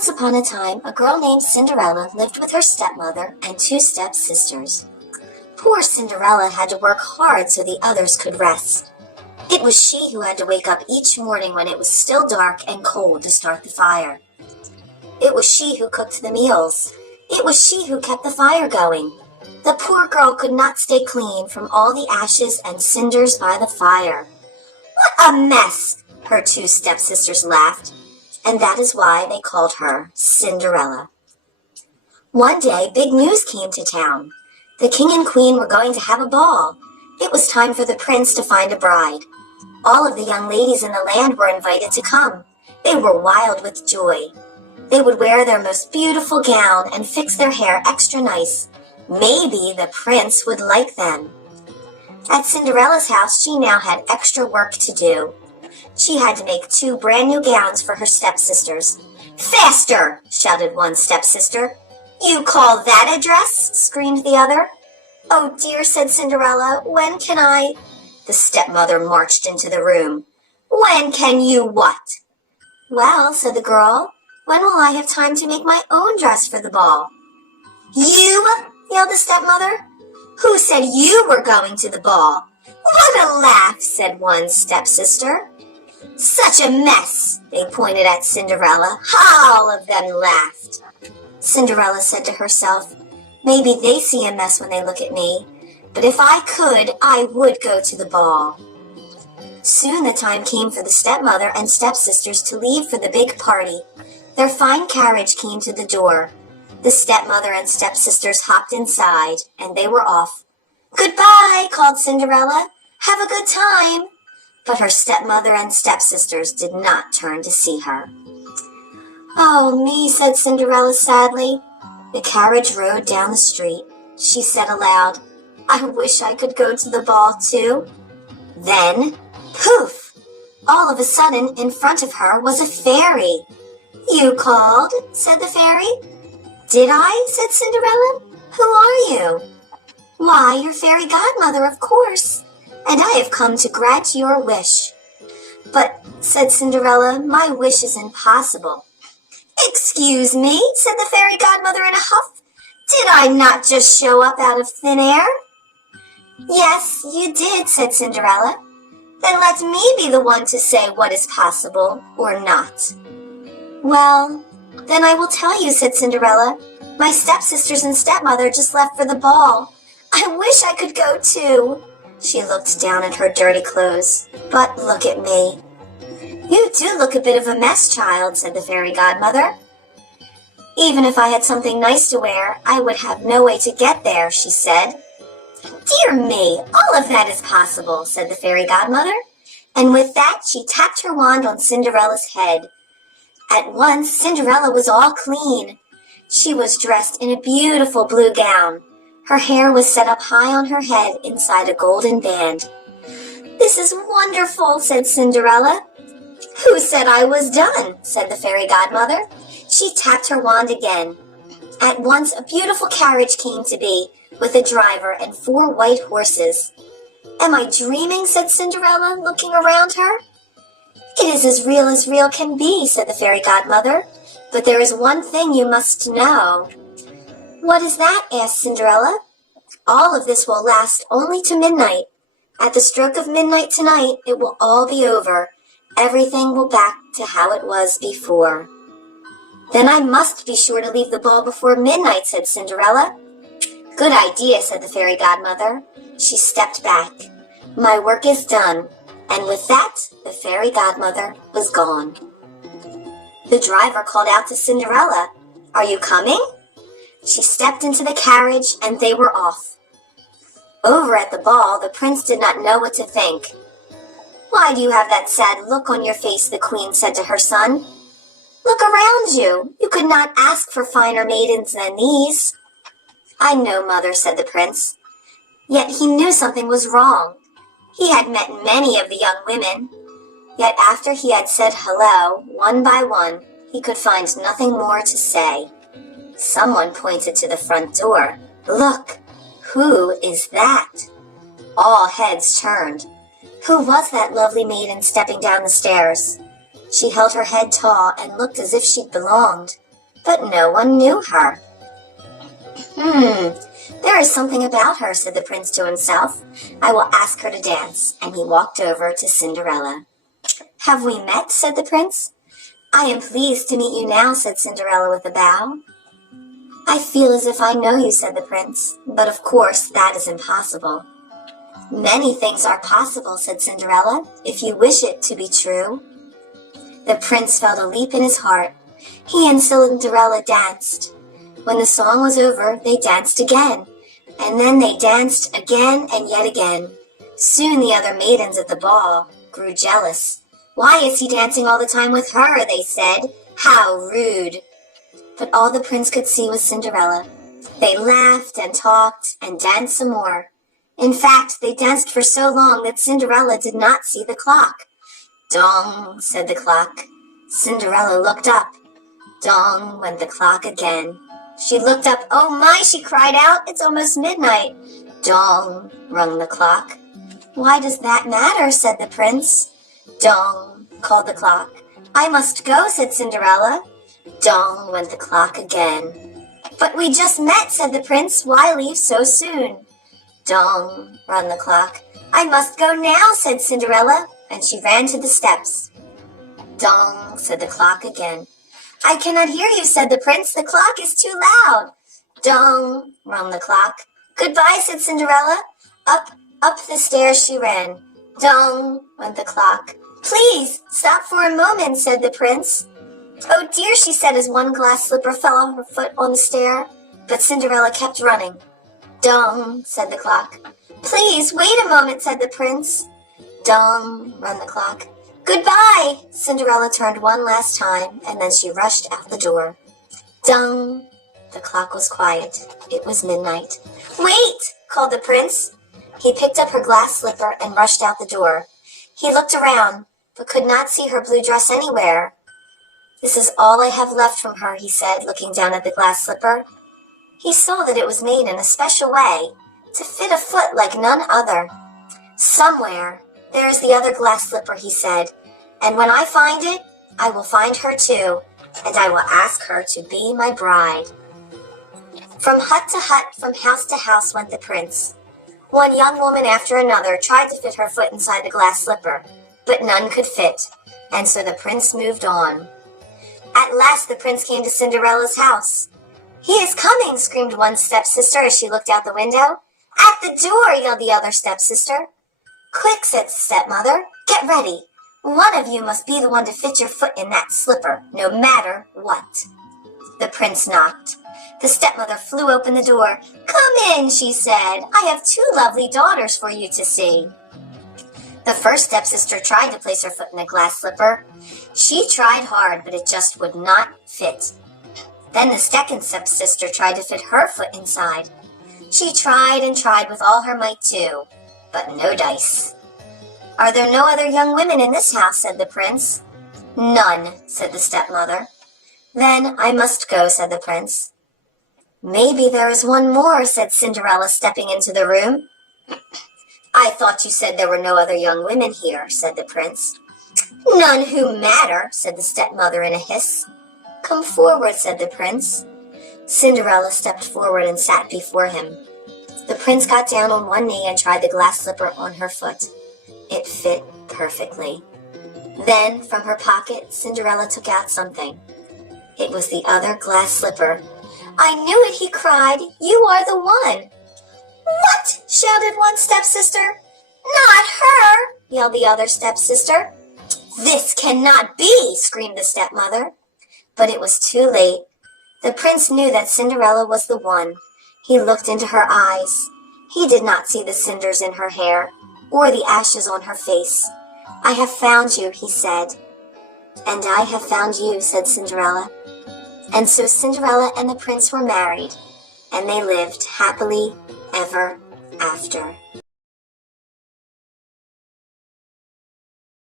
Once upon a time, a girl named Cinderella lived with her stepmother and two stepsisters. Poor Cinderella had to work hard so the others could rest. It was she who had to wake up each morning when it was still dark and cold to start the fire. It was she who cooked the meals. It was she who kept the fire going. The poor girl could not stay clean from all the ashes and cinders by the fire. "What a mess!" her two stepsisters laughed, and that is why they called her Cinderella. One day, big news came to town. The king and queen were going to have a ball. It was time for the prince to find a bride. All of the young ladies in the land were invited to come. They were wild with joy. They would wear their most beautiful gown and fix their hair extra nice. Maybe the prince would like them. At Cinderella's house, she now had extra work to do. She had to make two brand new gowns for her stepsisters. "Faster!" shouted one stepsister. "You call that a dress?" screamed the other. "Oh dear," said Cinderella, "when can I—" The stepmother marched into the room. "When can you what?" "Well," said the girl, "when will I have time to make my own dress for the ball?" "You?" yelled the stepmother. "Who said you were going to the ball?" "What a laugh," said one stepsister. "Such a mess!" They pointed at Cinderella. All of them laughed. Cinderella said to herself, "Maybe they see a mess when they look at me, but if I could, I would go to the ball." Soon the time came for the stepmother and stepsisters to leave for the big party. Their fine carriage came to the door. The stepmother and stepsisters hopped inside, and they were off. "Goodbye," called Cinderella. "Have a good time." But her stepmother and stepsisters did not turn to see her. "Oh, me," said Cinderella sadly. The carriage rode down the street. She said aloud, "I wish I could go to the ball too." Then, poof! All of a sudden, in front of her was a fairy. "You called?" said the fairy. "Did I?" said Cinderella. "Who are you?" "Why, your fairy godmother, of course, and I have come to grant your wish." "But," said Cinderella, "my wish is impossible." "Excuse me," said the fairy godmother in a huff. "Did I not just show up out of thin air?" "Yes, you did," said Cinderella. "Then let me be the one to say what is possible or not." "Well, then I will tell you," said Cinderella. "My stepsisters and stepmother just left for the ball. I wish I could go too." She looked down at her dirty clothes. "But look at me." "You do look a bit of a mess, child," said the fairy godmother. "Even if I had something nice to wear, I would have no way to get there," she said. "Dear me, all of that is possible," said the fairy godmother. And with that, she tapped her wand on Cinderella's head. At once, Cinderella was all clean. She was dressed in a beautiful blue gown. Her hair was set up high on her head inside a golden band. "This is wonderful," said Cinderella. "Who said I was done?" said the fairy godmother. She tapped her wand again. At once, a beautiful carriage came to be, with a driver and 4 white horses. "Am I dreaming?" said Cinderella, looking around her. "It is as real can be," said the fairy godmother. "But there is one thing you must know." "What is that?" asked Cinderella. "All of this will last only to midnight. At the stroke of midnight tonight, it will all be over. Everything will back to how it was before." "Then I must be sure to leave the ball before midnight," said Cinderella. "Good idea," said the fairy godmother. She stepped back. "My work is done." And with that, the fairy godmother was gone. The driver called out to Cinderella, "Are you coming?" She stepped into the carriage, and they were off. Over at the ball, the prince did not know what to think. "Why do you have that sad look on your face?" the queen said to her son. "Look around you. You could not ask for finer maidens than these." "I know, mother," said the prince. Yet he knew something was wrong. He had met many of the young women. Yet after he had said hello, one by one, he could find nothing more to say. Someone pointed to the front door. "Look, who is that?" All heads turned. Who was that lovely maiden stepping down the stairs? She held her head tall and looked as if she belonged. but no one knew her. There is something about her, said the prince to himself. I will ask her to dance, and he walked over to Cinderella. Have we met? Said the prince. I am pleased to meet you now, said Cinderella with a bow. I feel as if I know you, said the prince, but of course that is impossible. Many things are possible, said Cinderella, if you wish it to be true. The prince felt a leap in his heart. He and Cinderella danced. When the song was over, they danced again, and then they danced again and yet again. Soon the other maidens at the ball grew jealous. Why is he dancing all the time with her? They said. How rude! But all the prince could see was Cinderella. They laughed and talked and danced some more. In fact, they danced for so long that Cinderella did not see the clock. Dong, said the clock. Cinderella looked up. Dong went the clock again. She looked up. Oh my, she cried out. It's almost midnight. Dong, rung the clock. Why does that matter? Said the prince. Dong, called the clock. I must go, said Cinderella. Dong went the clock again. But we just met, said the prince. Why leave so soon? Dong, rung the clock. I must go now, said Cinderella, and she ran to the steps. Dong, said the clock again. I cannot hear you, said the prince. The clock is too loud. Dong, rung the clock. Goodbye, said Cinderella. Up the stairs she ran. Dong, went the clock. Please, stop for a moment, said the prince. Oh dear, she said as one glass slipper fell on her foot on the stair. But Cinderella kept running. Dong, said the clock. Please, wait a moment, said the prince. Dong, rung the clock. Goodbye! Cinderella turned one last time, and then she rushed out the door. Dong! The clock was quiet. It was midnight. Wait! Called the prince. He picked up her glass slipper and rushed out the door. He looked around, but could not see her blue dress anywhere. This is all I have left from her, he said, looking down at the glass slipper. He saw that it was made in a special way, to fit a foot like none other. Somewhere, there is the other glass slipper, he said, and when I find it, I will find her too, and I will ask her to be my bride. From hut to hut, from house to house went the prince. One young woman after another tried to fit her foot inside the glass slipper, but none could fit, and so the prince moved on. At last the prince came to Cinderella's house. He is coming, screamed one stepsister as she looked out the window. At the door, yelled the other stepsister. Quick, said the stepmother, get ready. One of you must be the one to fit your foot in that slipper, no matter what. The prince knocked. The stepmother flew open the door. Come in, she said. I have two lovely daughters for you to see. The first stepsister tried to place her foot in the glass slipper. She tried hard, but it just would not fit. Then the second stepsister tried to fit her foot inside. She tried and tried with all her might too, but no dice. Are there no other young women in this house? Said the prince. None, said the stepmother. Then I must go, said the prince. Maybe there is one more, said Cinderella, stepping into the room. I thought you said there were no other young women here, said the prince. None who matter, said the stepmother in a hiss. Come forward, said the prince. Cinderella stepped forward and sat before him. The prince got down on one knee and tried the glass slipper on her foot. It fit perfectly. Then, from her pocket, Cinderella took out something. It was the other glass slipper. I knew it, he cried. You are the one. What? Shouted one stepsister. Not her, yelled the other stepsister. This cannot be, screamed the stepmother. But it was too late. The prince knew that Cinderella was the one. He looked into her eyes. He did not see the cinders in her hair, or the ashes on her face. I have found you, he said. And I have found you, said Cinderella. And so Cinderella and the prince were married, and they lived happily ever after.